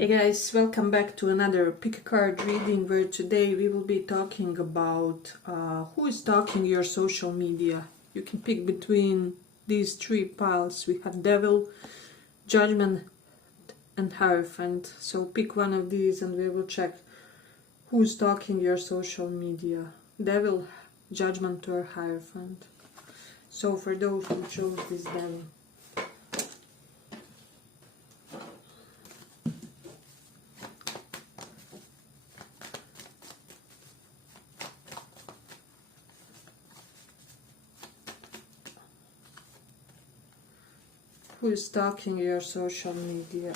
Hey guys, welcome back to another pick a card reading where today we will be talking about who is stalking your social media. You can pick between these three piles. We have Devil, Judgment and Hierophant. So pick one of these and we will check who is stalking your social media. Devil, Judgment or Hierophant. So for those who chose this Devil. Who is stalking your social media?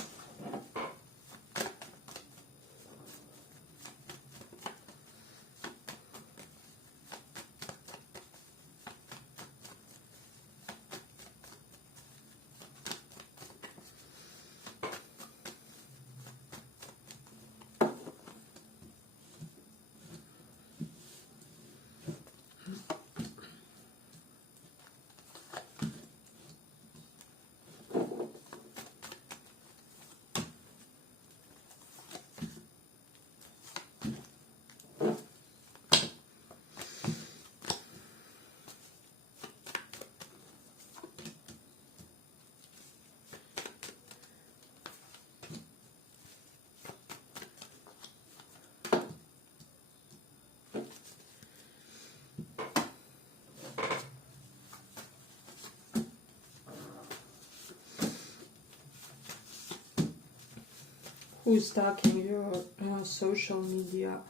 Who is stalking your social media?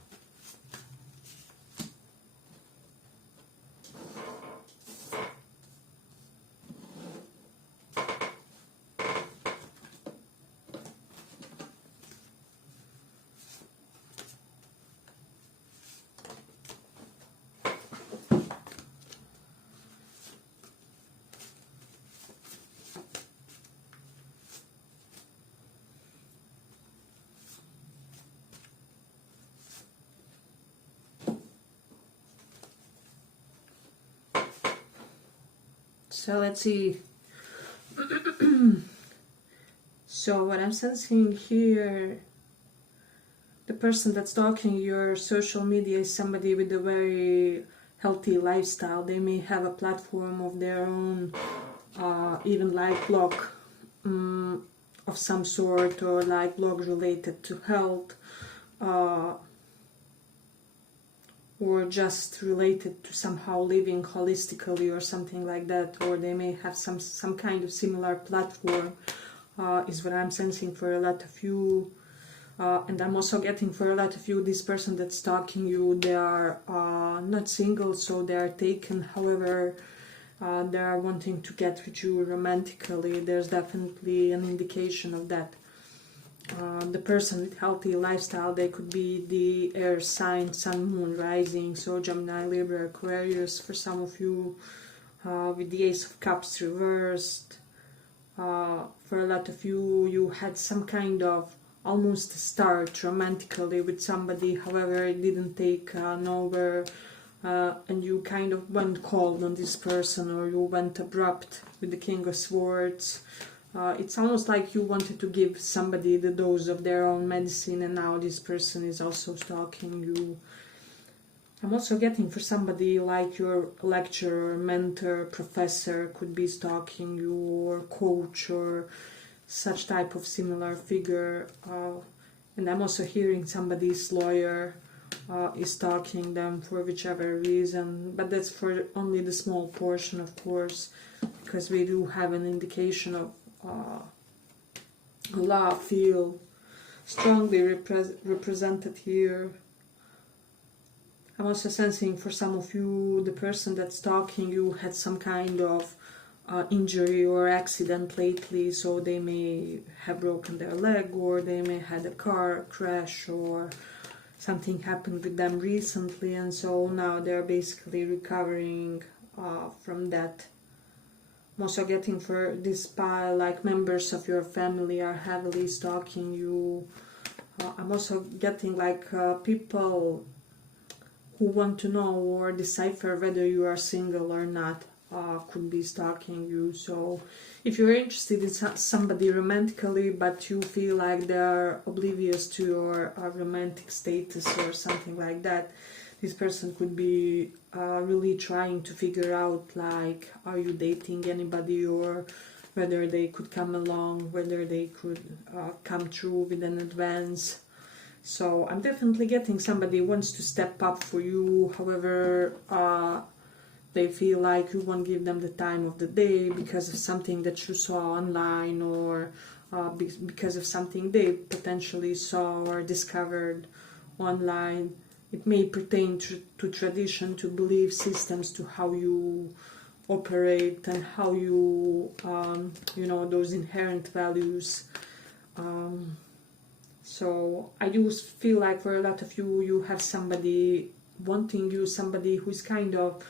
So let's see. So what I'm sensing here, the person that's stalking your social media is somebody with a very healthy lifestyle. They may have a platform of their own, even like blog of some sort, or like blog related to health, or just related to somehow living holistically or something like that, or they may have some kind of similar platform, is what I'm sensing for a lot of you. And I'm also getting for a lot of you, this person that's stalking you, they are not single, so they are taken. However, they are wanting to get with you romantically. There's definitely an indication of that. The person with healthy lifestyle, they could be the air sign, sun, moon, rising, so Gemini, Libra, Aquarius. For some of you, with the Ace of Cups reversed. For a lot of you, you had some kind of almost a start romantically with somebody, however it didn't take nowhere, and you kind of went cold on this person, or you went abrupt with the King of Swords. It's almost like you wanted to give somebody the dose of their own medicine, and now this person is also stalking you. I'm also getting for somebody like your lecturer, mentor, professor could be stalking you, or coach, or such type of similar figure. And I'm also hearing somebody's lawyer is stalking them for whichever reason, but that's for only the small portion, of course, because we do have an indication of love feel strongly represented here. I'm also sensing for some of you, the person that's stalking you had some kind of injury or accident lately, so they may have broken their leg, or they may had a car crash, or something happened with them recently, and so now they're basically recovering from that. I'm also getting for this pile, like members of your family are heavily stalking you. I'm also getting like people who want to know or decipher whether you are single or not. could be stalking you. So if you're interested in somebody romantically, but you feel like they're oblivious to your romantic status or something like that, this person could be really trying to figure out, like, are you dating anybody, or whether they could come along, whether they could come through with an advance. So I'm definitely getting somebody who wants to step up for you. However, they feel like you won't give them the time of the day because of something that you saw online, or because of something they potentially saw or discovered online. It may pertain to tradition, to belief systems, to how you operate and how you, those inherent values. So I do feel like for a lot of you, you have somebody wanting you, somebody who's kind of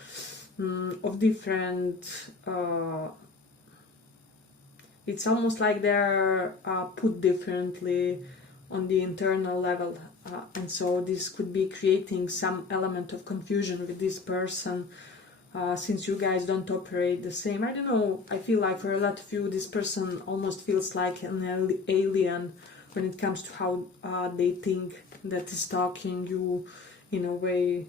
different. It's almost like they're put differently on the internal level, and so this could be creating some element of confusion with this person, since you guys don't operate the same. I don't know, I feel like for a lot of you, this person almost feels like an alien when it comes to how they think that is stalking you in a way,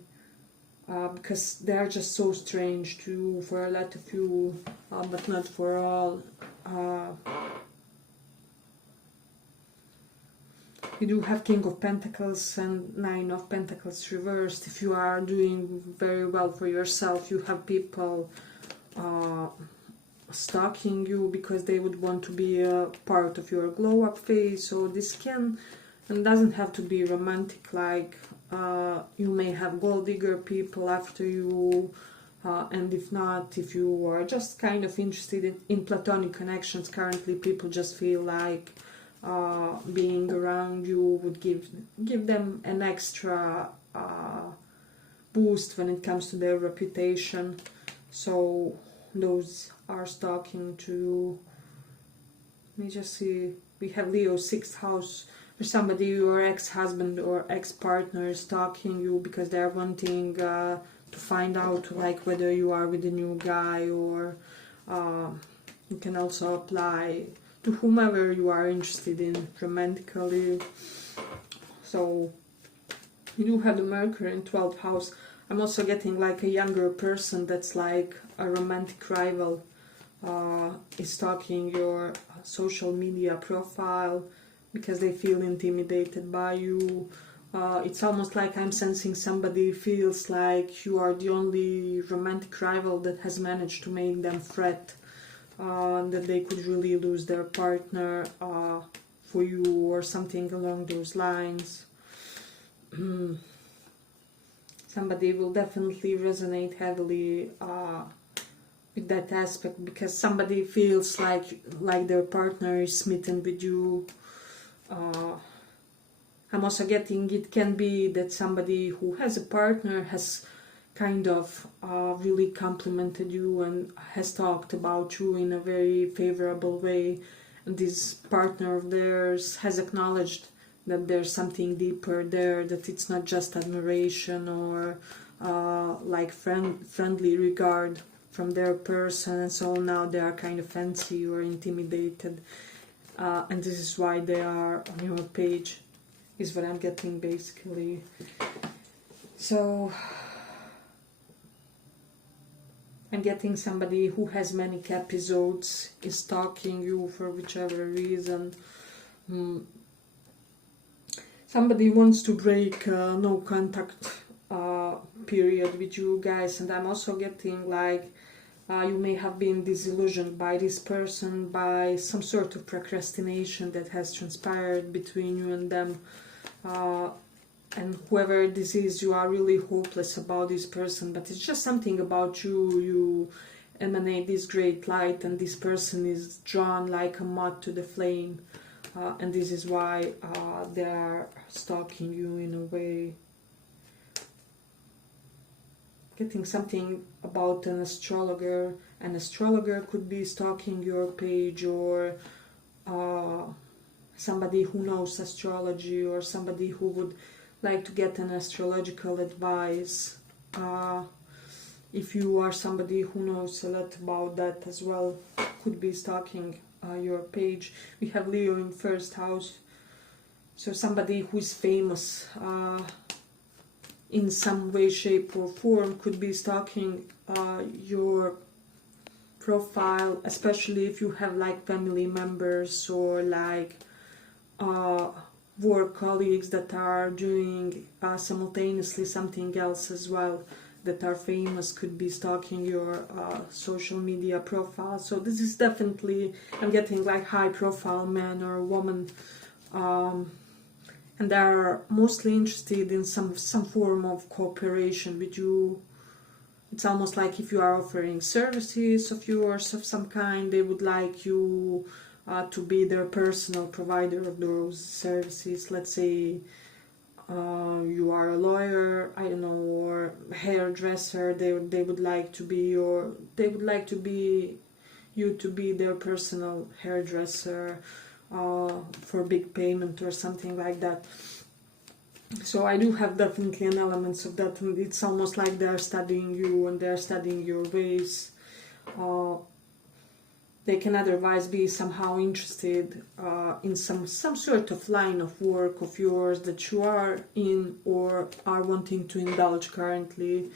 because they are just so strange to you, for a lot of you, but not for all. You do have King of Pentacles and Nine of Pentacles reversed. If you are doing very well for yourself, you have people stalking you because they would want to be a part of your glow up phase. So this can and doesn't have to be romantic, like you may have gold digger people after you, and if not, if you are just kind of interested in platonic connections currently, people just feel like being around you would give them an extra boost when it comes to their reputation. So those are stalking to you. Let me just see. We have Leo 6th house, for somebody, your ex-husband or ex-partner is stalking you because they're wanting to find out, like, whether you are with a new guy, or you can also apply to whomever you are interested in romantically. So you do have the Mercury in 12th house. I'm also getting like a younger person that's like a romantic rival is stalking your social media profile because they feel intimidated by you. It's almost like I'm sensing somebody feels like you are the only romantic rival that has managed to make them fret that they could really lose their partner for you, or something along those lines. Somebody will definitely resonate heavily with that aspect, because somebody feels like their partner is smitten with you. I'm also getting it can be that somebody who has a partner has kind of really complimented you and has talked about you in a very favorable way, and this partner of theirs has acknowledged that there's something deeper there, that it's not just admiration or like friendly regard from their person, and so now they are kind of fancy or intimidated, and this is why they are on your page, is what I'm getting basically. So I'm getting somebody who has manic episodes, is stalking you for whichever reason. Somebody wants to break no contact period with you guys, and I'm also getting like you may have been disillusioned by this person, by some sort of procrastination that has transpired between you and them. And whoever this is, you are really hopeless about this person, but it's just something about you. You emanate this great light, and this person is drawn like a moth to the flame, and this is why they are stalking you in a way. Getting something about an astrologer. An astrologer could be stalking your page, or somebody who knows astrology, or somebody who would like to get an astrological advice. if you are somebody who knows a lot about that as well, could be stalking your page. We have Leo in first house, so somebody who is famous in some way, shape or form could be stalking your profile, especially if you have like family members or like work colleagues that are doing simultaneously something else as well, that are famous, could be stalking your social media profile. So this is definitely, I'm getting like high profile man or woman, and they are mostly interested in some form of cooperation with you. It's almost like if you are offering services of yours of some kind, they would like you to be their personal provider of those services. Let's say you are a lawyer, I don't know, or hairdresser. They would like to be you to be their personal hairdresser for big payment or something like that. So I do have definitely an element of that, and it's almost like they're studying you and they're studying your ways. They can otherwise be somehow interested in some sort of line of work of yours that you are in or are wanting to indulge currently.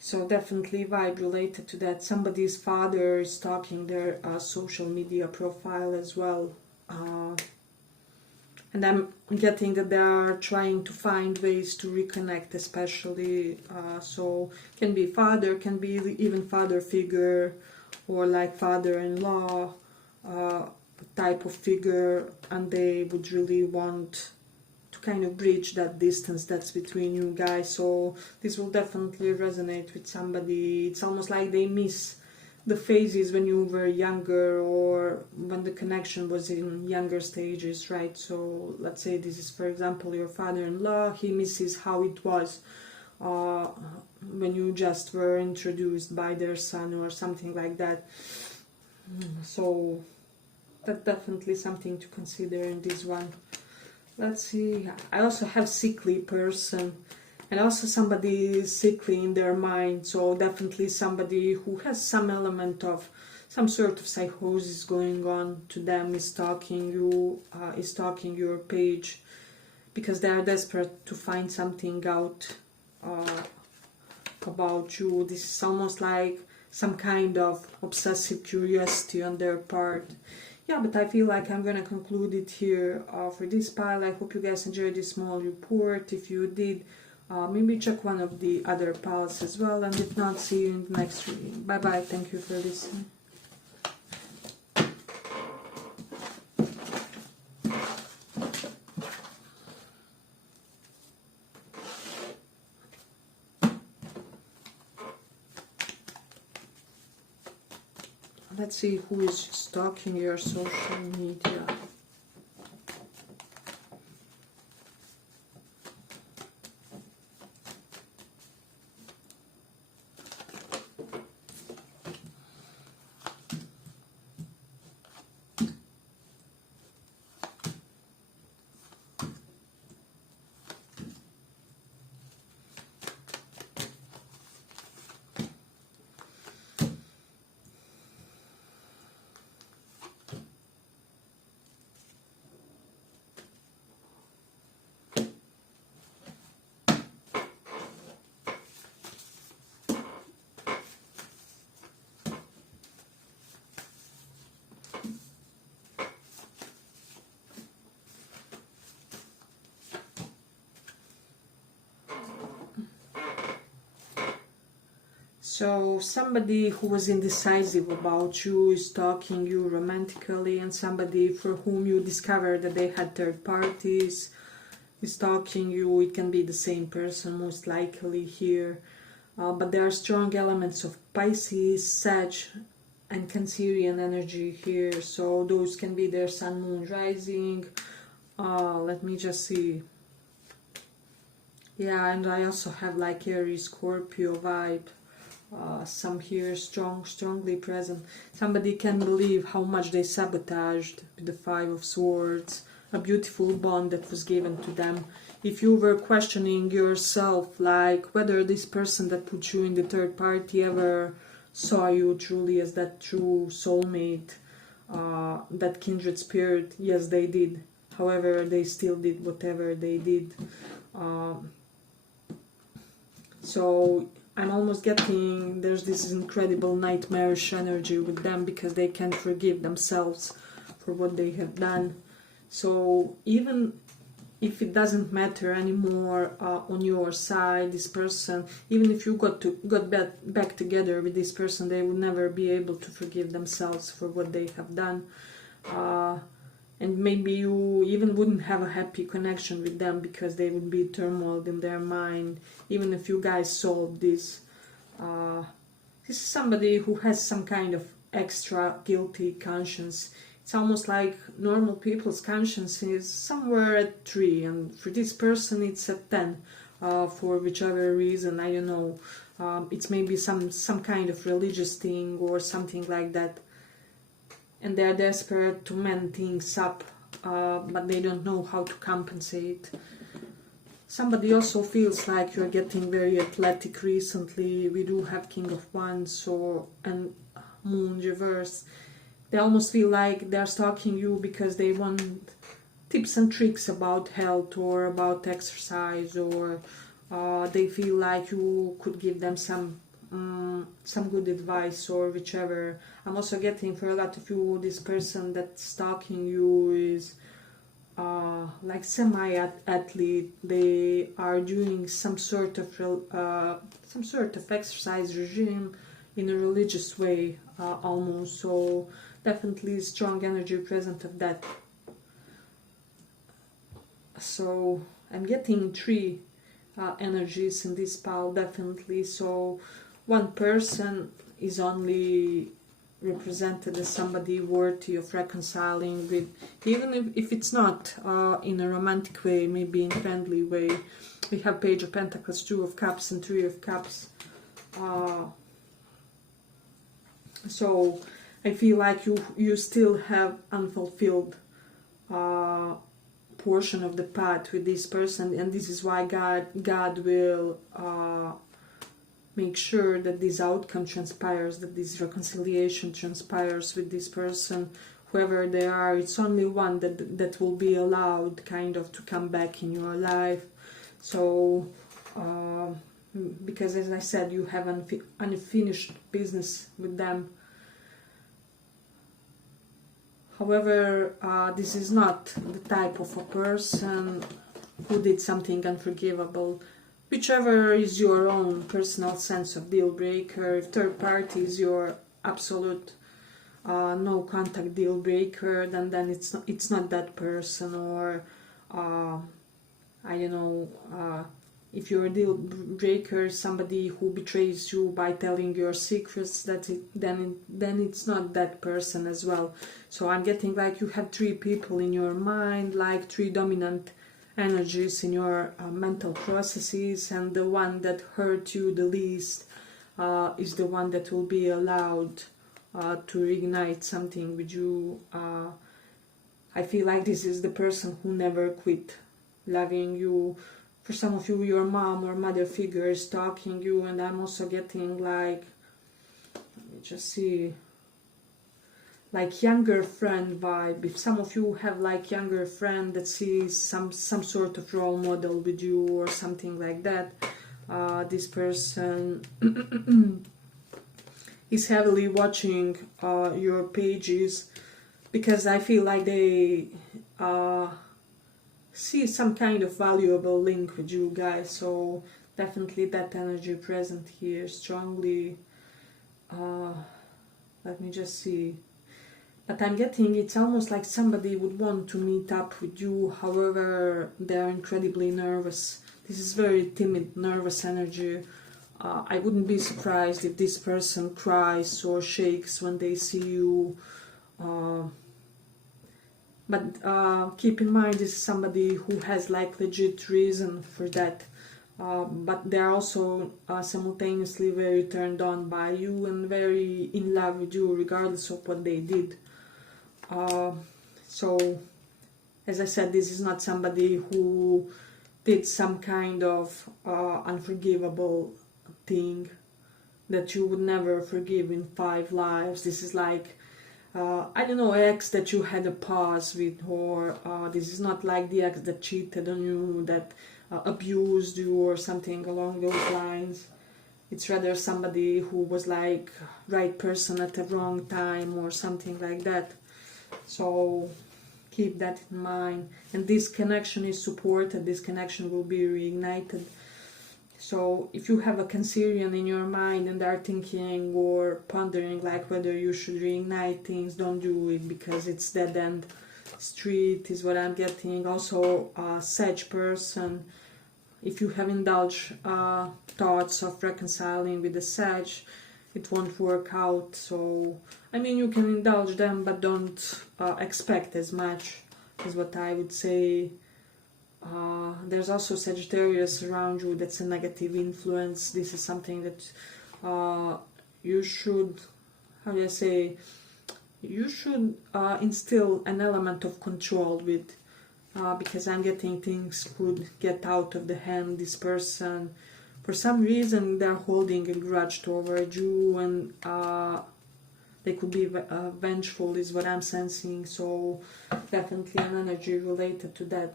So definitely vibe related to that. Somebody's father is stalking their social media profile as well. And I'm getting that they are trying to find ways to reconnect, especially. So can be father, can be even father figure, or like father-in-law type of figure, and they would really want to kind of bridge that distance that's between you guys. So this will definitely resonate with somebody. It's almost like they miss the phases when you were younger or when the connection was in younger stages, right? So let's say this is, for example, your father-in-law. He misses how it was when you just were introduced by their son or something like that. So that's definitely something to consider in this one. Let's see, I also have sickly person, and also somebody is sickly in their mind. So definitely somebody who has some element of some sort of psychosis going on to them is stalking you, is stalking your page, because they are desperate to find something out about you. This is almost like some kind of obsessive curiosity on their part. Yeah, but I feel like I'm gonna conclude it here for this pile. I hope you guys enjoyed this small report. If you did, maybe check one of the other piles as well, and if not, see you in the next reading. Bye bye, thank you for listening. Let's see who is stalking your social media. So somebody who was indecisive about you is stalking you romantically, and somebody for whom you discovered that they had third parties is stalking you. It can be the same person most likely here, but there are strong elements of Pisces, Sag and Cancerian energy here. So those can be their sun, moon, rising. Let me just see. Yeah, and I also have like Aries, Scorpio vibe. Some here strongly present. Somebody can believe how much they sabotaged with the Five of Swords a beautiful bond that was given to them. If you were questioning yourself, like whether this person that put you in the third party ever saw you truly as that true soulmate, that kindred spirit, yes, they did. However, they still did whatever they did. So I'm almost getting there's this incredible nightmarish energy with them because they can't forgive themselves for what they have done. So even if it doesn't matter anymore on your side, this person, even if you got back together with this person, they would never be able to forgive themselves for what they have done. And maybe you even wouldn't have a happy connection with them because they would be turmoiled in their mind, even if you guys solved this. This is somebody who has some kind of extra guilty conscience. It's almost like normal people's conscience is somewhere at 3, and for this person it's at 10, for whichever reason, I don't know. It's maybe some kind of religious thing or something like that. And they're desperate to mend things up, but they don't know how to compensate. Somebody also feels like you're getting very athletic recently. We do have King of Wands and Moon reverse. They almost feel like they're stalking you because they want tips and tricks about health or about exercise, or they feel like you could give them some good advice or whichever. I'm also getting for a lot of you, this person that's stalking you is like semi-athlete. They are doing some sort of exercise regime in a religious way, almost. So definitely strong energy present of that. So I'm getting 3 energies in this pile, definitely. So one person is only represented as somebody worthy of reconciling with, even if it's not in a romantic way, maybe in a friendly way. We have Page of Pentacles, 2 of Cups and 3 of Cups. So I feel like you still have unfulfilled portion of the path with this person, and this is why God will make sure that this outcome transpires, that this reconciliation transpires with this person, whoever they are. It's only one that will be allowed kind of to come back in your life. So because as I said, you have unfinished business with them. However, this is not the type of a person who did something unforgivable. Whichever is your own personal sense of deal breaker. If third party is your absolute no contact deal breaker, then it's not that person. Or I don't know, if you're a deal breaker, somebody who betrays you by telling your secrets, then it's not that person as well. So I'm getting like you have 3 people in your mind, like 3 dominant energies in your mental processes, and the one that hurt you the least is the one that will be allowed to reignite something with you. I feel like this is the person who never quit loving you. For some of you, your mom or mother figure is stalking you, and I'm also getting like, let me just see, like younger friend vibe. If some of you have like younger friend that sees some sort of role model with you or something like that, this person is heavily watching your pages, because I feel like they see some kind of valuable link with you guys. So definitely that energy present here strongly. Let me just see. But I'm getting it's almost like somebody would want to meet up with you, however they're incredibly nervous. This is very timid, nervous energy. I wouldn't be surprised if this person cries or shakes when they see you. But keep in mind, this is somebody who has like legit reason for that. But they're also simultaneously very turned on by you and very in love with you, regardless of what they did. So as I said, this is not somebody who did some kind of unforgivable thing that you would never forgive in 5 lives. This is like, I don't know, ex that you had a pause with, or this is not like the ex that cheated on you, that abused you or something along those lines. It's rather somebody who was like right person at the wrong time or something like that. So keep that in mind. And this connection is supported, this connection will be reignited. So if you have a Cancerian in your mind and are thinking or pondering like whether you should reignite things, don't do it, because it's dead end street is what I'm getting. Also a Sag person, if you have indulged thoughts of reconciling with the Sag, it won't work out. So I mean, you can indulge them, but don't expect as much, is what I would say. There's also Sagittarius around you that's a negative influence. This is something that you should, how do I say, you should instill an element of control with, because I'm getting things could get out of the hand. This person, for some reason, they're holding a grudge toward you, and they could be vengeful, is what I'm sensing. So definitely an energy related to that.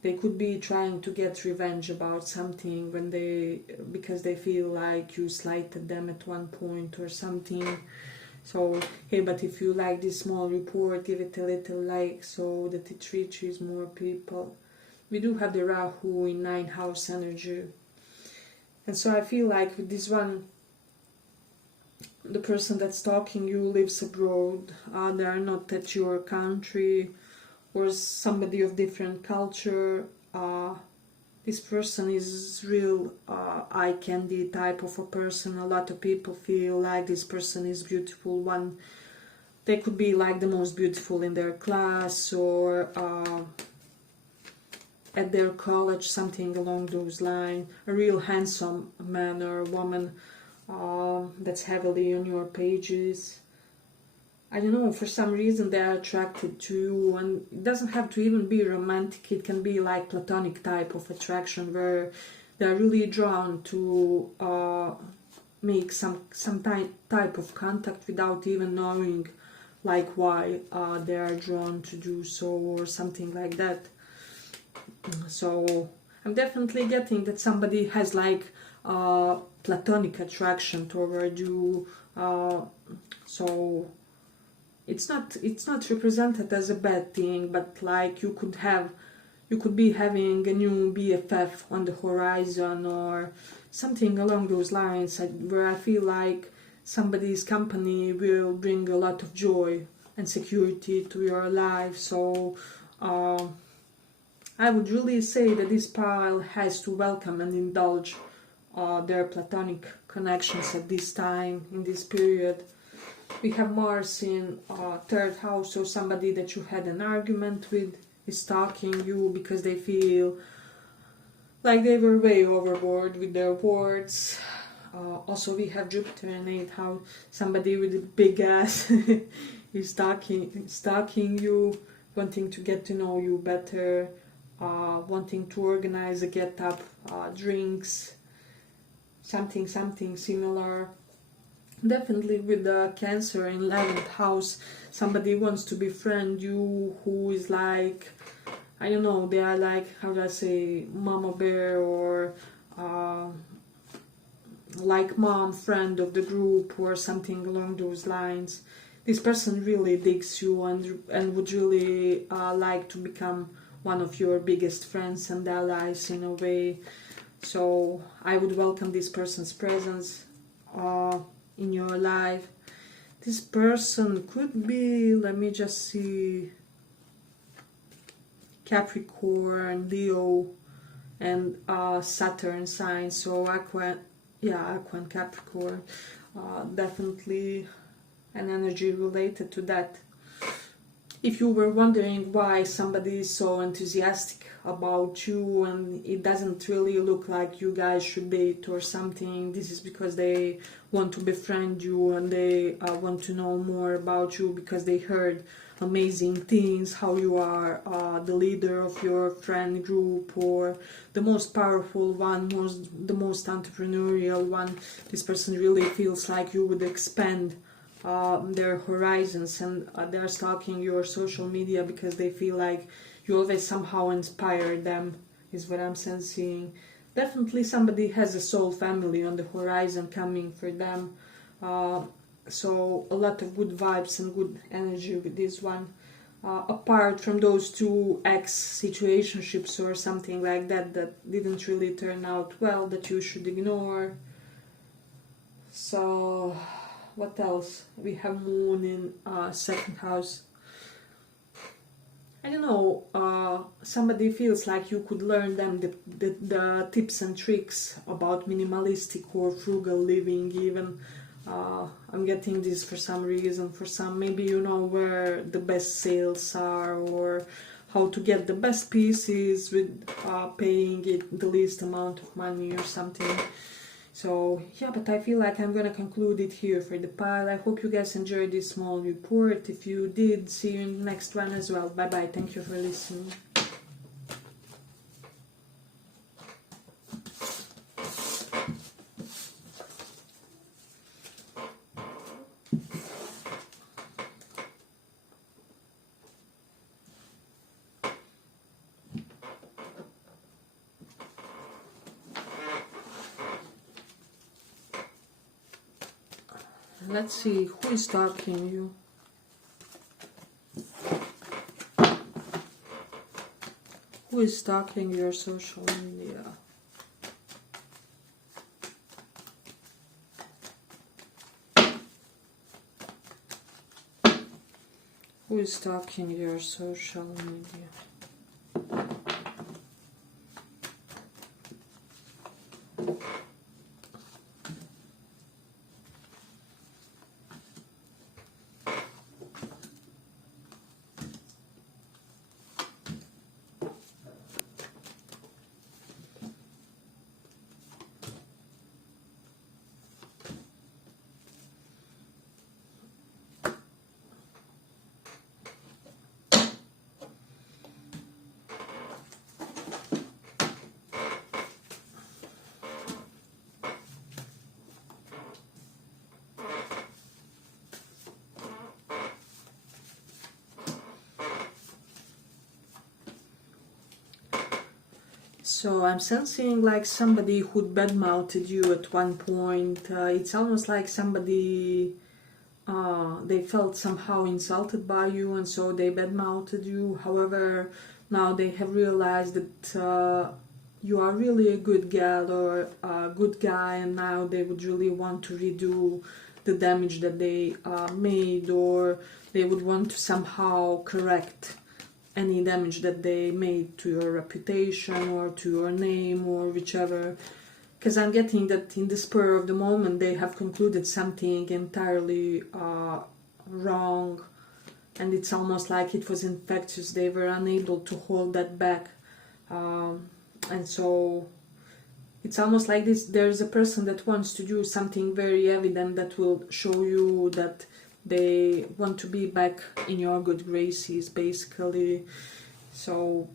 They could be trying to get revenge about something because they feel like you slighted them at one point or something. So, hey, but if you like this small report, give it a little like so that it reaches more people. We do have the Rahu in 9th house energy. And so I feel like with this one, the person that's talking you lives abroad. They are not at your country, or somebody of different culture. This person is real eye candy type of a person. A lot of people feel like this person is beautiful one. They could be like the most beautiful in their class, or at their college, something along those lines. A real handsome man or woman that's heavily on your pages. I don't know, for some reason they are attracted to you, and it doesn't have to even be romantic. It can be like platonic type of attraction where they're really drawn to make some type of contact without even knowing like why they are drawn to do so or something like that. So I'm definitely getting that somebody has like platonic attraction toward you. So it's not represented as a bad thing, but like you could be having a new BFF on the horizon or something along those lines, where I feel like somebody's company will bring a lot of joy and security to your life. So I would really say that this pile has to welcome and indulge their platonic connections at this time, in this period. We have Mars in 3rd house, so somebody that you had an argument with is stalking you because they feel like they were way overboard with their words. Also we have Jupiter in 8th house, somebody with a big ass is stalking you, wanting to get to know you better, wanting to organize a get-up, drinks, something similar. Definitely with the Cancer in 11th house, somebody wants to befriend you who is like, I don't know, they are like, how do I say, mama bear, or like mom friend of the group or something along those lines. This person really digs you and would really like to become one of your biggest friends and allies in a way. So I would welcome this person's presence in your life. This person could be, let me just see, Capricorn, Leo, and Saturn sign. So Aqua and Capricorn, definitely an energy related to that. If you were wondering why somebody is so enthusiastic about you and it doesn't really look like you guys should date or something, this is because they want to befriend you and they want to know more about you because they heard amazing things, how you are the leader of your friend group, or the most powerful one, the most entrepreneurial one. This person really feels like you would expand their horizons, and they're stalking your social media because they feel like you always somehow inspire them, is what I'm sensing. Definitely somebody has a soul family on the horizon coming for them. So a lot of good vibes and good energy with this one. Apart from those two ex-situationships or something like that that didn't really turn out well, that you should ignore. So what else? We have Moon in second house. I don't know, somebody feels like you could learn them the tips and tricks about minimalistic or frugal living even. I'm getting this for some reason, for some, maybe you know where the best sales are, or how to get the best pieces with paying it the least amount of money or something. So yeah, but I feel like I'm gonna conclude it here for the pile. I hope you guys enjoyed this small report. If you did, see you in the next one as well. Bye bye, thank you for listening. Let's see, who is stalking you? Who is stalking your social media? Who is stalking your social media? So I'm sensing like somebody who badmouthed you at one point. It's almost like somebody, they felt somehow insulted by you, and so they badmouthed you. However, now they have realized that you are really a good gal or a good guy, and now they would really want to redo the damage that they made, or they would want to somehow correct any damage that they made to your reputation or to your name or whichever. Because I'm getting that in the spur of the moment they have concluded something entirely wrong, and it's almost like it was infectious. They were unable to hold that back, and so it's almost like this. There's a person that wants to do something very evident that will show you that they want to be back in your good graces, basically. So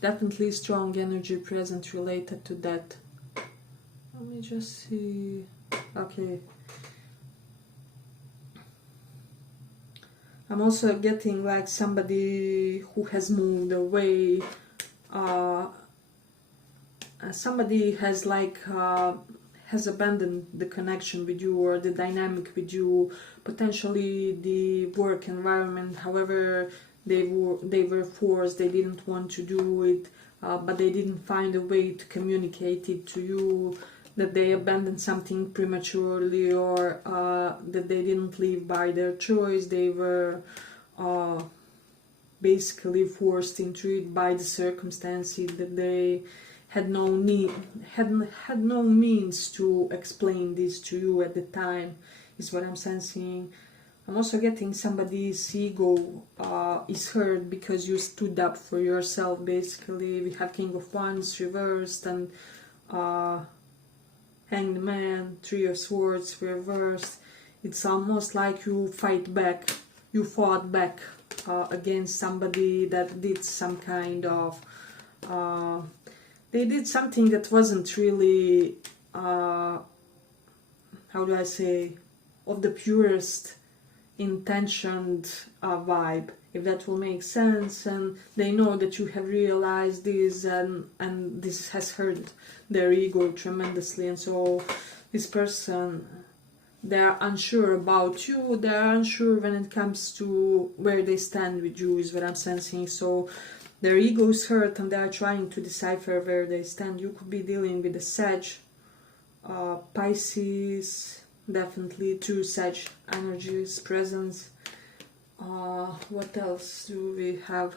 definitely strong energy present related to that. Let me just see. Okay. I'm also getting like somebody who has moved away. Somebody has like has abandoned the connection with you or the dynamic with you, potentially the work environment. However, they were forced, they didn't want to do it, but they didn't find a way to communicate it to you, that they abandoned something prematurely, or that they didn't live by their choice. They were basically forced into it by the circumstances, that they had no need, had no means to explain this to you at the time, is what I'm sensing. I'm also getting somebody's ego is hurt because you stood up for yourself, basically. We have King of Wands reversed, and Hanged Man, Three of Swords reversed. It's almost like you fight back, you fought back against somebody that did some kind of they did something that wasn't really how do I say, of the purest intentioned vibe, if that will make sense. And they know that you have realized this, and this has hurt their ego tremendously, and so this person, they're unsure about you, they're unsure when it comes to where they stand with you, is what I'm sensing. So their ego is hurt and they're trying to decipher where they stand. You could be dealing with a Sag, Pisces, definitely two Sag energies, presence. What else do we have?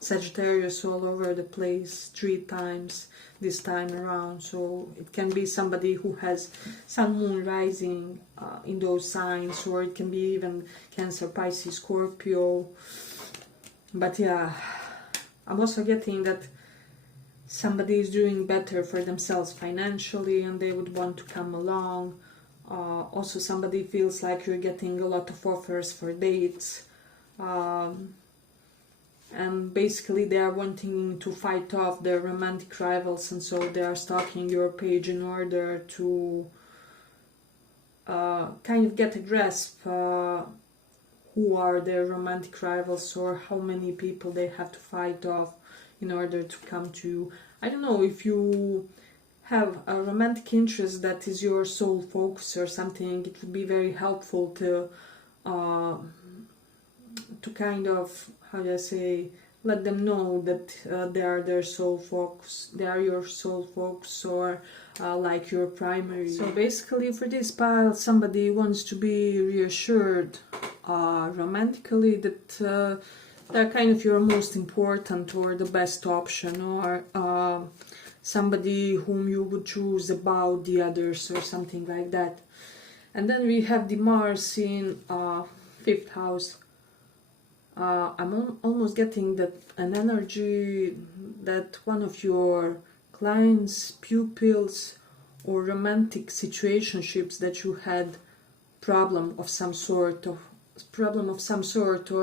Sagittarius all over the place 3 times this time around. So it can be somebody who has sun, moon, rising in those signs, or it can be even Cancer, Pisces, Scorpio. But yeah, I'm also getting that somebody is doing better for themselves financially and they would want to come along. Also somebody feels like you're getting a lot of offers for dates, and basically they are wanting to fight off their romantic rivals, and so they are stalking your page in order to kind of get a grasp who are their romantic rivals, or how many people they have to fight off in order to come to you. I don't know if you have a romantic interest that is your sole focus or something. It would be very helpful to kind of, how do I say, let them know that they are their sole focus, they are your sole focus, or like your primary. So basically for this pile, somebody wants to be reassured romantically that they're kind of your most important or the best option, or somebody whom you would choose about the others or something like that. And then we have the Mars in 5th house. I'm almost getting that an energy that one of your clients, pupils, or romantic situationships that you had problem of some sort, or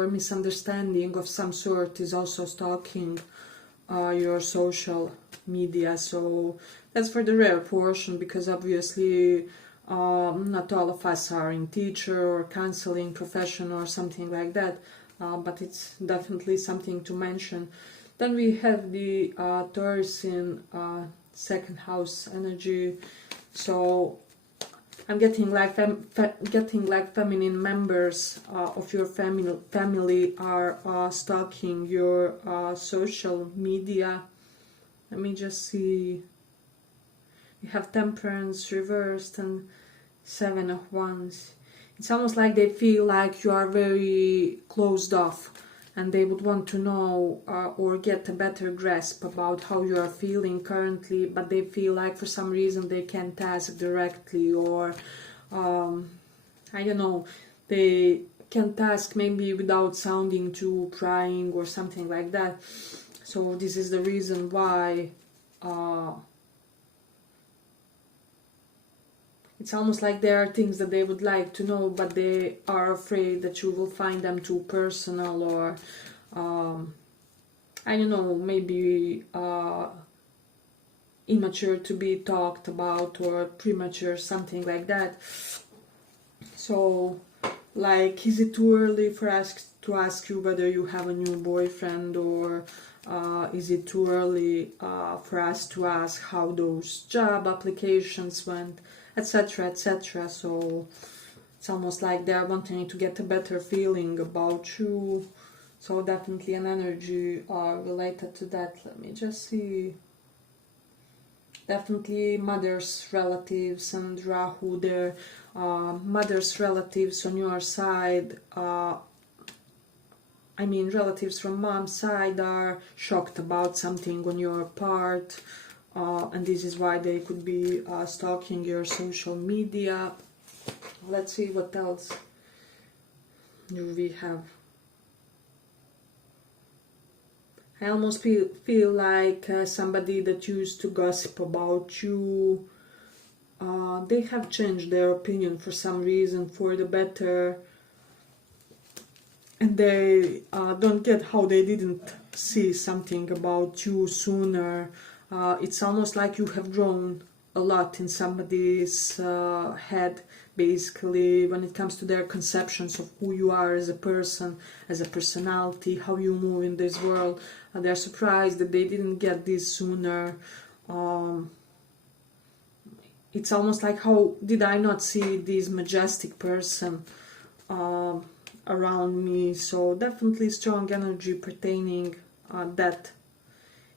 misunderstanding of some sort, is also stalking your social media. So that's for the rare portion, because obviously not all of us are in teacher or counseling profession or something like that, but it's definitely something to mention. Then we have the Taurus in 2nd house energy. So I'm getting like feminine members of your family are stalking your social media. Let me just see. We have Temperance reversed and 7 of Wands. It's almost like they feel like you are very closed off, and they would want to know or get a better grasp about how you are feeling currently, but they feel like for some reason they can't ask directly, or I don't know, they can't ask maybe without sounding too prying or something like that. So this is the reason why it's almost like there are things that they would like to know, but they are afraid that you will find them too personal, or I don't know, maybe immature to be talked about, or premature, something like that. So, like, is it too early for us to ask you whether you have a new boyfriend, or is it too early for us to ask how those job applications went, etc., etc. So it's almost like they're wanting to get a better feeling about you. So definitely an energy related to that. Let me just see. Definitely mother's relatives and Rahu, their mother's relatives on your side. I mean, relatives from mom's side are shocked about something on your part. And this is why they could be stalking your social media. Let's see what else do we have. I almost feel like somebody that used to gossip about you, they have changed their opinion for some reason, for the better. and they don't get how they didn't see something about you sooner. It's almost like you have grown a lot in somebody's head, basically, when it comes to their conceptions of who you are as a person, as a personality, how you move in this world. They're surprised that they didn't get this sooner. It's almost like, how did I not see this majestic person around me? So definitely strong energy pertaining that.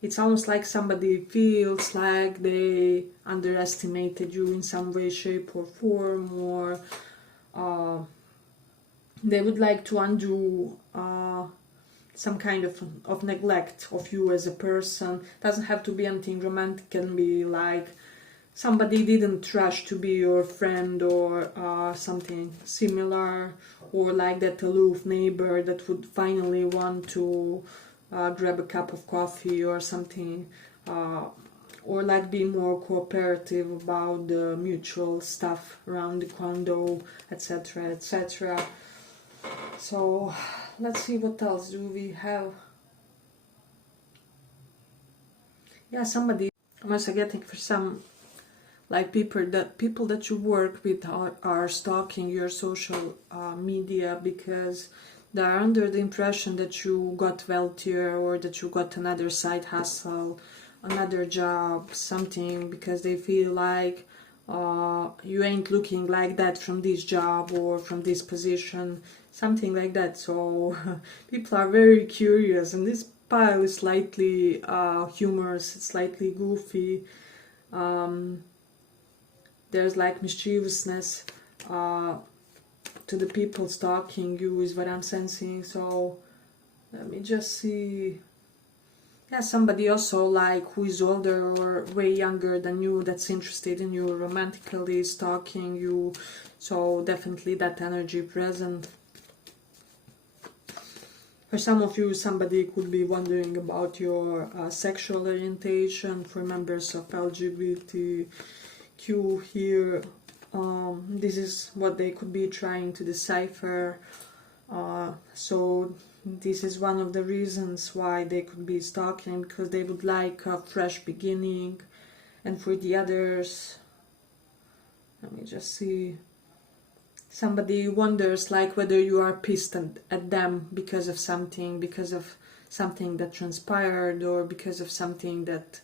It's almost like somebody feels like they underestimated you in some way, shape or form, or they would like to undo some kind of neglect of you as a person. Doesn't have to be anything romantic, can be like somebody didn't rush to be your friend, or something similar, or like that aloof neighbor that would finally want to grab a cup of coffee or something, or like be more cooperative about the mutual stuff around the condo, etc., etc. So let's see, what else do we have. Yeah, somebody, once again, I think for some, like people that you work with are stalking your social media, because they are under the impression that you got wealthier, or that you got another side hustle, another job, something, because they feel like you ain't looking like that from this job or from this position, something like that. So people are very curious, and this pile is slightly humorous, it's slightly goofy. There's like mischievousness to the people stalking you, is what I'm sensing. So let me just see. Yeah, somebody also like who is older or way younger than you, that's interested in you romantically, stalking you. So definitely that energy present. For some of you, somebody could be wondering about your sexual orientation. For members of LGBTQ here, this is what they could be trying to decipher. So this is one of the reasons why they could be stalking, because they would like a fresh beginning. And for the others, let me just see, somebody wonders like whether you are pissed at them because of something that transpired, or because of something that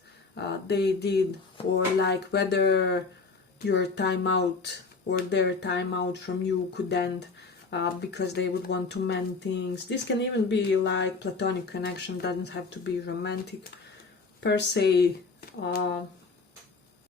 they did, or like whether your time out or their time out from you could end because they would want to mend things. This can even be like platonic connection, doesn't have to be romantic per se.